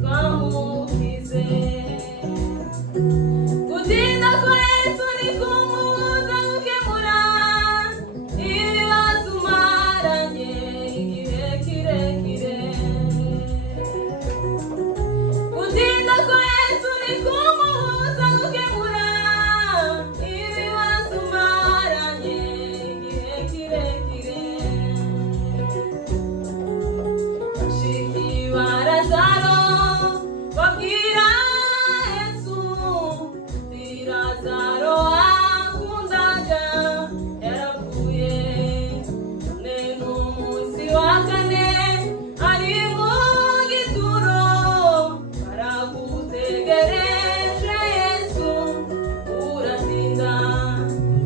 twamukize. Gutinda kwa Yesu ni kumubuza gukemura ibibazo umaranye igihe kirekire. Gutinda kwa Yesu ni kumubuza gukemura ibibazo umaranye igihe kirekire. Bashiki ba Lazaro babwira Yesu, si Lazaro akundaga yarapfuye, none n'umunsi wa kane ari mu gituro, baragutegereje Yesu uratinda.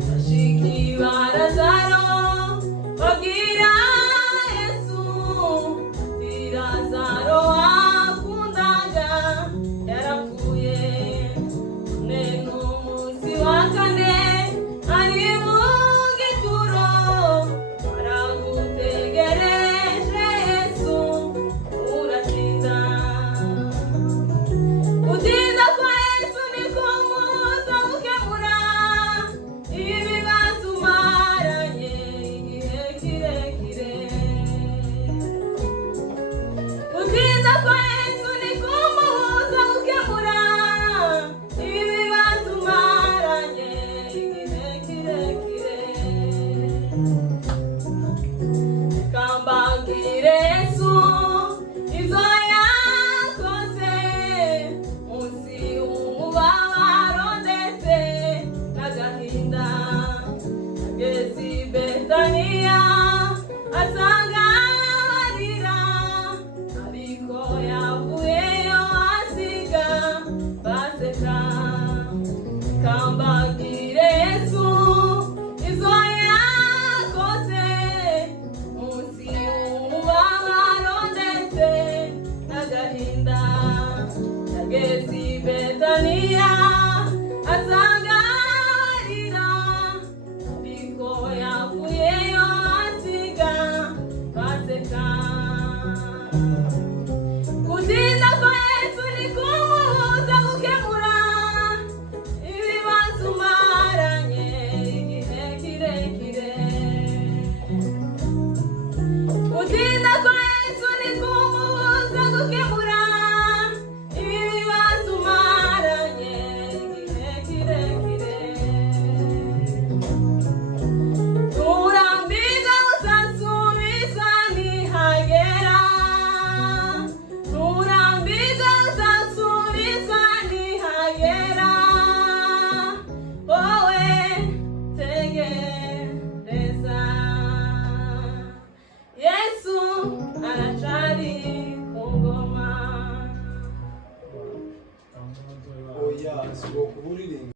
Bashiki ba Lazaro babwira Yesu, si Lazaro akundaga yarapfuye, none n'umunsi wa kane ari mu gituro, baragutegereje Yesu uratinda. Gutinda kwa Yesu ni kumubuza gukemura ibibazo umaranye igihe kirekire. Gutinda kwa Yesu ni kumubuza gukemura ibibazo umaranye igihe kirekire. Kambangire Yesu ibyo yakoze munsi y'umubabaro ndetse n'agahinda. Ageze i Betaniya asanga barira, ariko yavuyeyo asiga baseka. Kambangire Yesu ibyo yakoze munsi y'umubabaro ndetse n'agahinda. Yageze i Betaniya asanga barira, ariko yavuyeyo asiga baseka. Gutinda kwa Yesu ni kumubuza gukemura ibibazo umaranye igihe kirekire. Gutinda kwa Yesu ni kumubuza gukemura ibibazo umaranye igihe kirekire. Nturambirwe uzasubizwa nihagera, nturambirwe uzasubizwa nihagera. Wowe tegereza, Yesu aracari ku ngoma. Oya, si uwo kuburirimba.